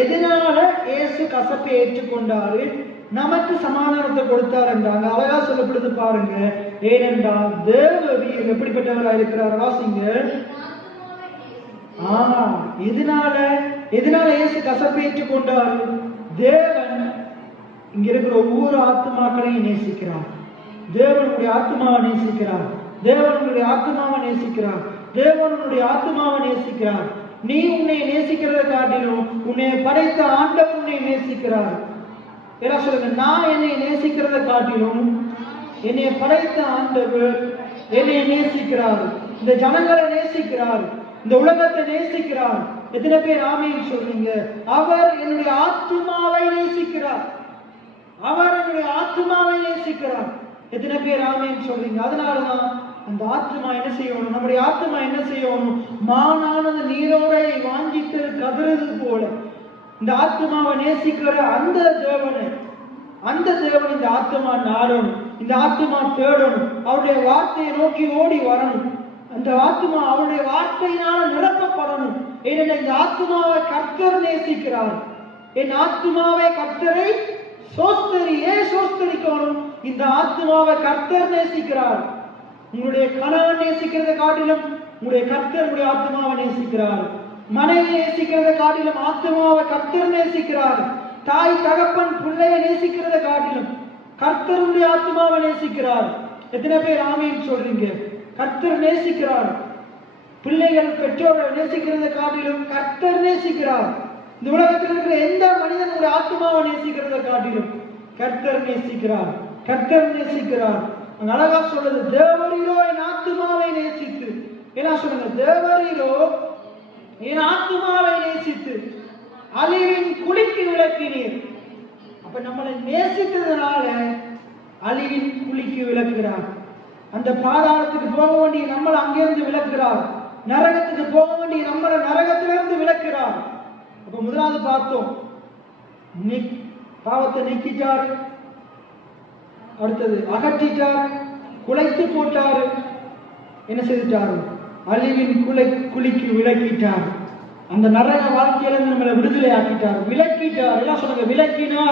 எதனால இயேசு கசப்பை ஏற்றுக்கொண்டாரு, நமக்கு சமாதானத்தை கொடுத்தார் என்றாங்க. அழகா சொல்லப்படுது பாருங்க. ஏனென்றால் தேவரீர் எப்படிப்பட்டவராக இருக்கிறார், வாசிங்க. எதனால இயேசு கசப்பை ஏற்றுக்கொண்டாரு? தேவன் இங்க இருக்கிற ஒவ்வொரு ஆத்மாக்களையும் நேசிக்கிறார். தேவனுடைய ஆத்மாவை நேசிக்கிறார். தேவனுடைய ஆத்மாவை நேசிக்கிறார். தேவனுடைய ஆத்மாவை நேசிக்கிறார். நீ உன்னை நேசிக்கிறத காட்டிலும் உன்னை படைத்த ஆண்டவர் உன்னை நேசிக்கிறார். எல்லாம் சொல்லுங்க, நான் என்னை நேசிக்கிறத காட்டிலும் என்னை படைத்த ஆண்டவர் என்னை நேசிக்கிறார். இந்த ஜனங்களை நேசிக்கிறார். இந்த உலகத்தை நேசிக்கிறார். எத்தனை பேர் ஆமென் சொல்றீங்க? அவர் என்னுடைய ஆத்மாவை நேசிக்கிறார். அவர் என்னுடைய ஆத்மாவை நேசிக்கிறார். எத்தனை பேர் ஆமென் சொல்றீங்க? அதனாலதான் அந்த ஆத்மா என்ன செய்யணும்? நம்முடைய ஆத்மா என்ன செய்யணும்? மானானது நீரோடை வாஞ்சித்து கதறது போல இந்த ஆத்மாவை நேசிக்கிற அந்த தேவனை இந்த ஆத்மா நாடணும். இந்த ஆத்மா தேடணும். அவருடைய வார்த்தையை நோக்கி ஓடி வரணும். அந்த ஆத்மா அவருடைய வார்த்தையினால நிரப்பப்படணும். ஏனென்றால் இந்த ஆத்மாவை கர்த்தர் நேசிக்கிறார். என் ஆத்மாவை கர்த்தரை சோஸ்தரி. ஏன் சோஸ்தரிக்கணும்? இந்த ஆத்மாவை கர்த்தர் நேசிக்கிறார். உங்களுடைய கணவன் நேசிக்கிறத காட்டிலும் உங்களுடைய கர்த்தர் உங்களுடைய ஆத்மாவை நேசிக்கிறார். மனைவி நேசிக்கிறத காட்டிலும் ஆத்மாவை கர்த்தர் நேசிக்கிறார். தாய் தகப்பன் பிள்ளையை நேசிக்கிறத காட்டிலும் கர்த்தருடைய ஆத்மாவை நேசிக்கிறார். எத்தனை பேர் ஆமென் சொல்றீங்க? கர்த்தர் நேசிக்கிறார். பிள்ளைகள் பெற்றோரை நேசிக்கிறத காட்டிலும் கர்த்தர் நேசிக்கிறார். இந்த உலகத்தில் இருக்கிற எந்த மனிதனுடைய ஆத்மாவை நேசிக்கிறத காட்டிலும் கர்த்தர் நேசிக்கிறார். கர்த்தர் நேசிக்கிறார். அழகா சொல்றது, தேவரீரோ என் ஆத்மாவை நேசித்து. என்ன சொல்லுங்க? தேவரீரோ என் ஆத்மாவை நேசித்து அழிவின் குழிக்கு விளக்கினீர். அப்ப நம்மளை நேசித்ததுனால அழிவின் குழிக்கு விளக்குகிறார். அந்த பாதாளத்துக்கு போக வேண்டிய நம்மளை அங்கிருந்து விளக்குகிறார். நரகத்துக்கு போக வேண்டிய நம்மளை நரகத்திலிருந்து விளக்குகிறார். அப்ப முதலாவது பார்த்தோம், பாவத்தை நீக்கிட்டார். அடுத்தது அகற்றிட்டார், குலைத்து போட்டார். என்ன செய்துட்டாரு? அழிவின் குழிக்கு விளக்கிட்டார். அந்த நரக வாழ்க்கையிலிருந்து நம்மளை விடுதலை ஆக்கிட்டார். விளக்கிட்டார். எல்லாம் சொல்லுங்க, விளக்கினார்.